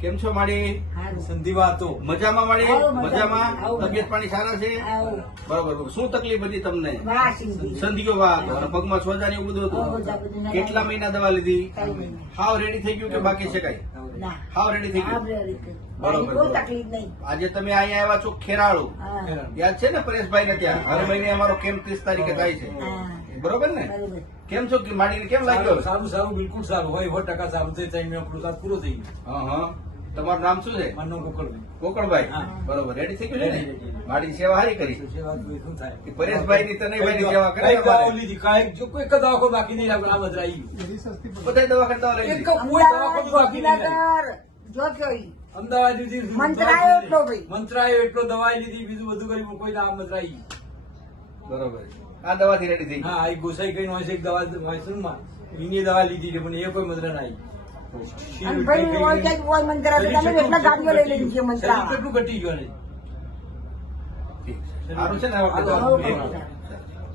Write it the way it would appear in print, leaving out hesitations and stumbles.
કેમ છો માડી? સંધિવા હતો. મજામાં માડી? આવો, મજામાં? આવો. તબિયત પાણી સારા છે? આવો. બરોબર. શું તકલીફ હતી તમને? વાહ, સિંધી. સંધિયો વાહ હતો અને પગમાં સોજા ને એવું બધું આવો, હતું. બધા બધું કેટલા મહિના દવા લીધી? કઈ નહીં. હાવ રેડી થઈ ગયું કે બાકી છે કઈ? ના. હાવ રેડી થઈ ગયું. આપણે રીતે. બરોબર, કોઈ બરોબર. તકલીફ નહીં. આજે તમે અહીંયા આવ્યા છો ખેરાળુ, હા. યાદ છે ને પરેશભાઈ ને ત્યાં? હર મહિને અમારો કેમ્પ 30 તારીખે થાય છે, હા. બરોબર ને? બરોબર. કેમ છો? માડીને કેમ લાગ્યો? સારું સારું બિલકુલ સારું હોય 100% સારું થઈ જાય. મેં આપણું સાથ પૂરો થઈ ગયો. હા હા. તમારું નામ શું છે? માનવ ગોકળભાઈ. કોકળભાઈ. હા. બરોબર. રેડી થઈ ગયું છે રેડી, ને? રેડી. માડી સેવા હારી કરી. સેવા જોઈએ શું થાય? પરેશભાઈ ની તનયભાઈ ની સેવા કરે કઈ દવાઓ અમારે. લીધી કાંઈ જો કોઈ એક દવાખાનું બાકી નહીં રાખ્યું. આ મદરાઈ બધાય દવાખાને દવા લઈ એક લીધી. કોઈ દવાખાનું બાકી નહીં રાખ્યું. ગાંધીનગર જો જોઈ. અમદાવાદ લીધી મંત્રાયો એટલો ભાઈ. મંત્રાયો એટલો દવાઈ લીધી બીજું બધું કર્યું કોઈ ના મદરાઈ. બરોબર. આ દવાથી રેડી થઈ હા આ ગોસાઈ કઈ હોય છે એક દવા હોય છે ને એની દવા લીધી છે પણ એ કોઈ મદરા નહીં. અને ભાઈ હોય ક્યાંક હોય મંત્રા તો તમે એટલા ગાડીઓ લઈ લેવી છે મંત્રા. કેટલું ઘટી ગયું ને ગઈ. સારું છે ને? હવે હાલો, દવા. બરોબર.